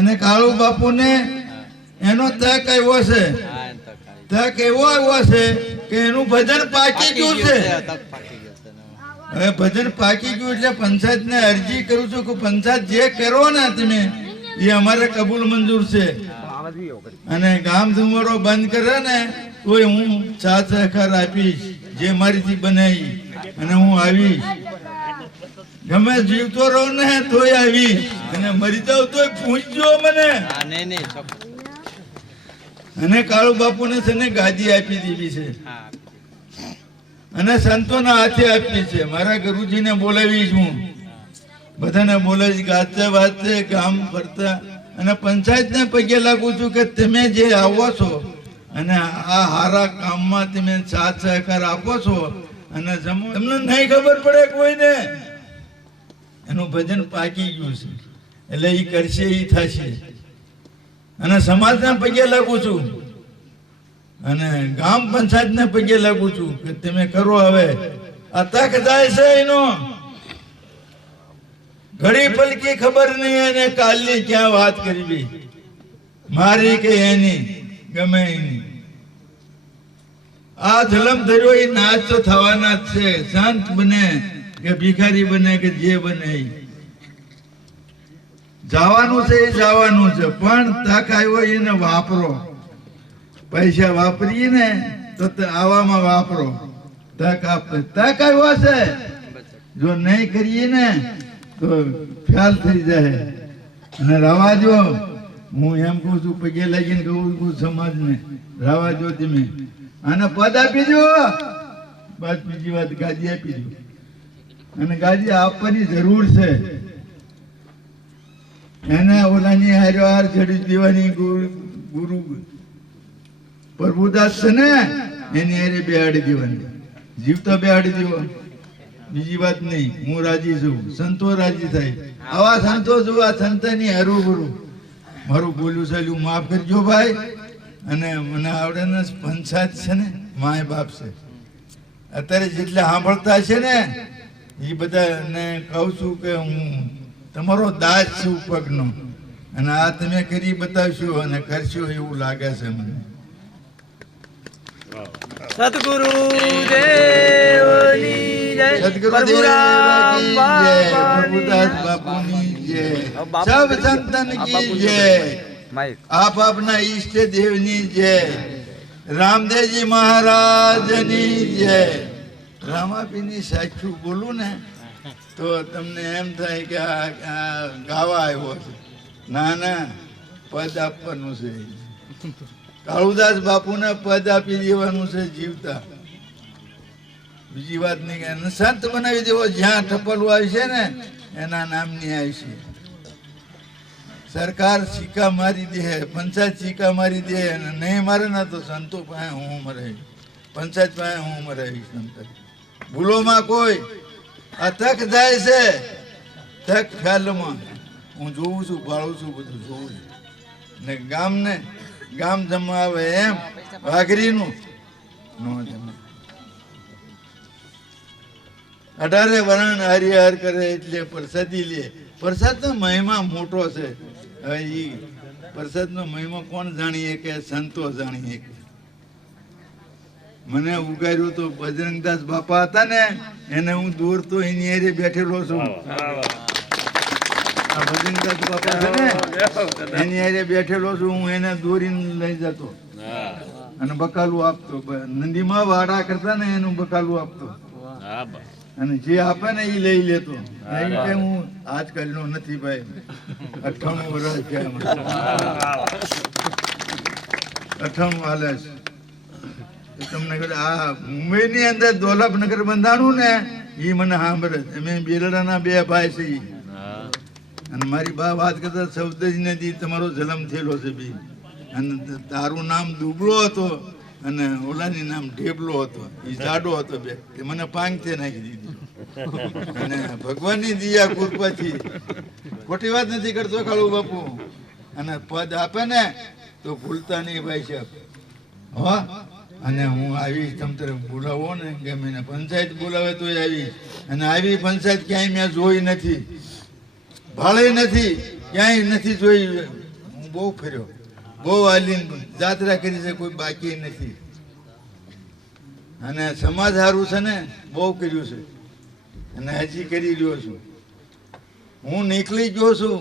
અને કાળુ બાપુને એનો તક આવ્યો છે, તક એવો આવ્યો છે કે એનું ભજન પાકી ગયું છે. હવે ભજન પાકી ગયું એટલે પંચાયતને અરજી કરું છું કે પંચાયત જે કરો ને તમે એ અમારે કબૂલ મંજૂર છે. અને ગામ ધુમાડો બંધ કરે ને તોય હું સાથ સહકાર આપીશ, જે મારીથી બનાવી અને હું આવીશ. ગમે જીવતો રહું ને તોય આવીશ, અને મરી જાવ તોય પૂછજો મને. અને કાળુ બાપુને છે ને ગાદી આપી દીધી છે અને સંતોના હાથે આપી છે. મારા ગુરુજીને બોલાવીશ, હું બધાને બોલાવીશ, ગાતે વાતે ગામ ફરતા અને પંચાયતને પગે લાગુ છું કે તમે જે આવો છો અને આ હારા કામમાં તમે સાથ સહકાર આપો છો અને તમને નહીં ખબર પડે કોઈને, એનું ભજન પાકી ગયું છે એટલે એ કરશે, એ થશે. અને સમાજને પગે લાગુ છું અને ગામ પંચાયતને પગે લાગુ છું કે તમે કરો. હવે આ તક જાય છે એનો, ઘડી પલકી ખબર નહીં અને કાલની ક્યાં વાત કરવી, મારી કે એની ગમે એની. આ જલમ ધર્યો એ નાચ તો થવાના જ છે, સંત બને કે ભિખારી બને કે જે બને જવાનું છે, એ જવાનું છે. પણ તક આવ્યો એને વાપરો, પૈસા વાપરીએ ને તો આવામાં વાપરો. તક આપે, તક આવ્યો છે, જો નહીં કરીએ ને તો ખ્યાલ થઈ જાય. અને રવા જો, હું એમ કહું છું, પગે લાગીને કહું છું સમાજને, રવા જો તમે આને પદ આપી દો, બસ બીજી વાત ગાદી આપી દો. અને ગાદી આપવાની જરૂર છે. એને ઓલાની હારો હાર ચડી દેવાની. ગુરુ પ્રભુદાસ છે ને એની હારે બેહાડી દેવાની, જીવતો બેહાડી દેવો, બીજી વાત નહીં. હું રાજી છું, સંતો રાજી થાય. આવા સંતો છું, આ સંતની હરું ભરું. મારું બોલ્યું ચાલ્યું માફ કરજો ભાઈ. અને મને આવડે ને પંચાયત છે ને માય બાપ છે. અત્યારે જેટલા સાંભળતા છે ને એ બધાને કહું છું કે હું તમારો દાસ છું પગનો, અને આ તમે કરી બતાવશો અને કરશો એવું લાગે છે મને. સદગુરુ દેવની જય, પ્રભુરામ પ્રભુદાસ બાપુની જય, સબ સંતન કી જય, આપ આપના ઈષ્ટ દેવની જય, રામદેવજી મહારાજની જય. રામાપીની સાચું બોલું ને તો તમને એમ થાય કે આ ગાવા આવ્યો છે. ના ના, પદ આપવાનું છે. કાળુદાસ બાપુને પદ આપી દેવાનું છે જીવતા, બીજી વાત નહીં. કે સંત બનાવી દેવો, જ્યાં ટપલું આવી છે ને એના નામની આવી છે. સરકાર સિક્કા મારી દે, પંચાયત સિક્કા મારી દે, અને નહીં મારે ને તો સંતો પાસે હું મરાવીશ, પંચાયત પાસે હું મરાવીશ. ભૂલોમાં કોઈ આ તક જાય છે, તક ખ્યાલમાં હું જોઉં છું, ભાળું છું, બધું જોઉં છું. ને ગામને ગામ જમાવે એમ વાઘરીનું ન જમે. 18 વરણ હરિહર કરે એટલે પ્રસાદી લે. પ્રસાદનો મહિમા મોટો છે. હવે એ પ્રસાદનો મહિમા કોણ જાણીએ કે સંતો જાણીએ. મને ઉગાર્યું તો બજરંગદાસ બાપા હતા ને, એને હું દૂર તો એની હારે બેઠેલો છું. બજરંગદાસ બાપા છે ને એની હારે બેઠેલો છું હું, એને દોરીને લઈ જતો અને બકાલું આપતો. નંદીમાં વાડા કરતા ને એનું બકાલું આપતો, અને જે આપે ને એ લઈ લેતો. કે હું આજકાલનો નથી ભાઈ, 98 વર્ષ થયા, 98 હાલે છે. તમને આ મુંબઈની અંદર દોલતનગર બંધાણું ને એ મને સાંભળે. અમે બેલડાના 2 ભાઈ છે, અને મારી બા વાત કરતા સૌદજી દી તમારો જન્મ થયેલો છે બી, અને તારું નામ દુબળો હતો અને ઓલાની નામ ઢેબલો હતો. એ જાડો હતો બે, તે મને પાંગતે નાખી દીધી. અને ભગવાનની દિયા કૃપાથી ખોટી વાત નથી કરતો કાળુ બાપુ. અને પદ આપે ને તો ભૂલતા નહીં ભાઈ સાહેબ. હા, અને હું આવીશ, તમ તરફ બોલાવો ને ગમે ને, પંચાયત બોલાવે તો આવીશ. અને આવી પંચાયત ક્યાંય મેં જોઈ નથી, ભાળે નથી, ક્યાંય નથી જોઈ. બહુ ફર્યો, બહુ હાલીને જાત્રા કરી છે, કોઈ બાકી નથી. અને સમાજ સારું છે ને, બહુ કર્યું છે અને હજી કરી રહ્યો છું. હું નીકળી ગયો છું,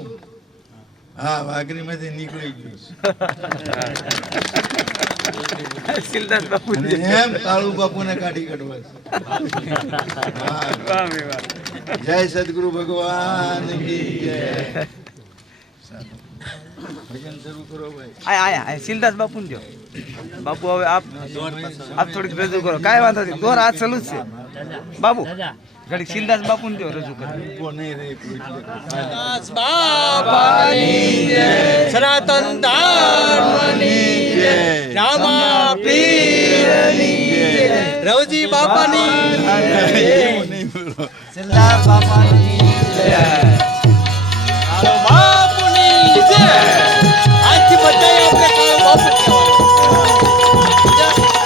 હા, વાઘરીમાંથી નીકળી ગયો છું. શીલદાસ બાપુ અને એમ કાળુ બાપુને કાઢી કાઢવા છે. હા. જય સદગુરુ ભગવાન કી જય. ભજન શરૂ કરો ભાઈ. આયા શીલદાસ બાપુ ને જો બાપુ હવે આપ થોડીક રજૂ કરો, કાંઈ વાંધો નથી, દોર હાથ ચાલુ જ છે બાપુ. ઘડીક શીલદાસ બાપુ ને જો રજૂ કરો. ઊભો નહીં રહે કોઈ. સનાતન ધર્મની જય. રામા પીરની રવજી બાપાની એવું નહીં બોલો. શીલદાસ બાપાની જય. કાળો બાપુની જય. આજથી બધાય આપણે કાળો બાપુ કહેવાનું.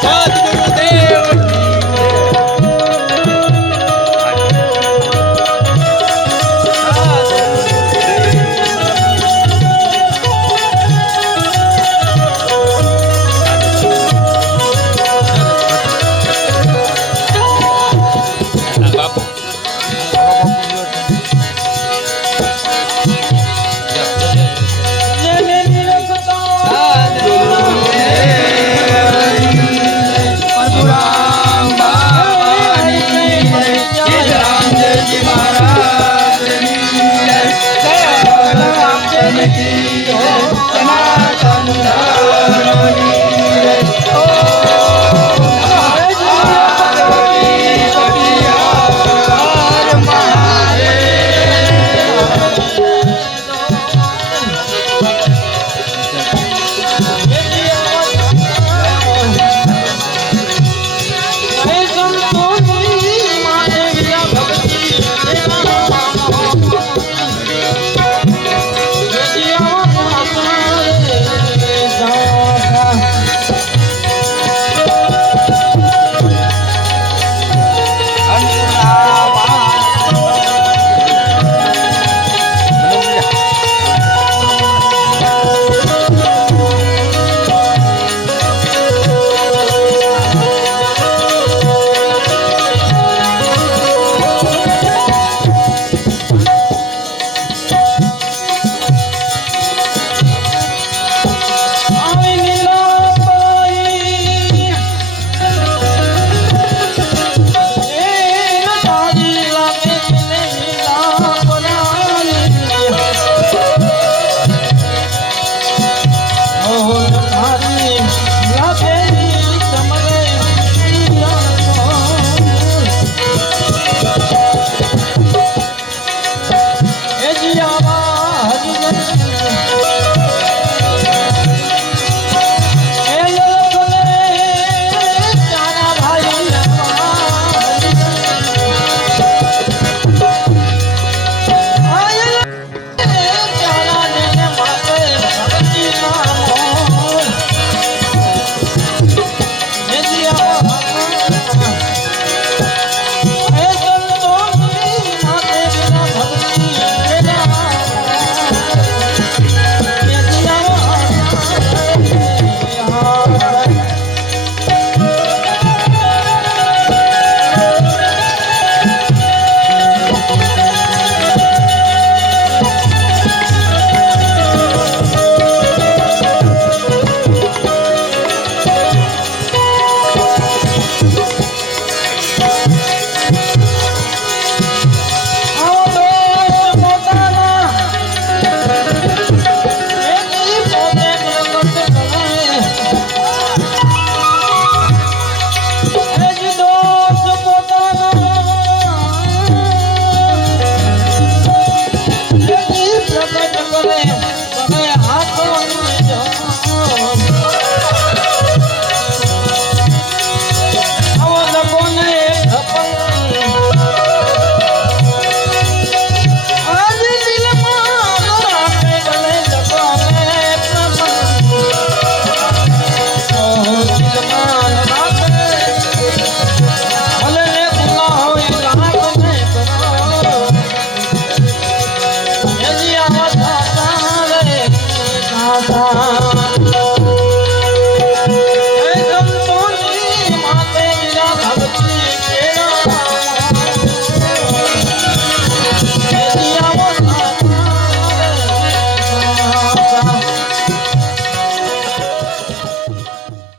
સદગુરુદેવની જય.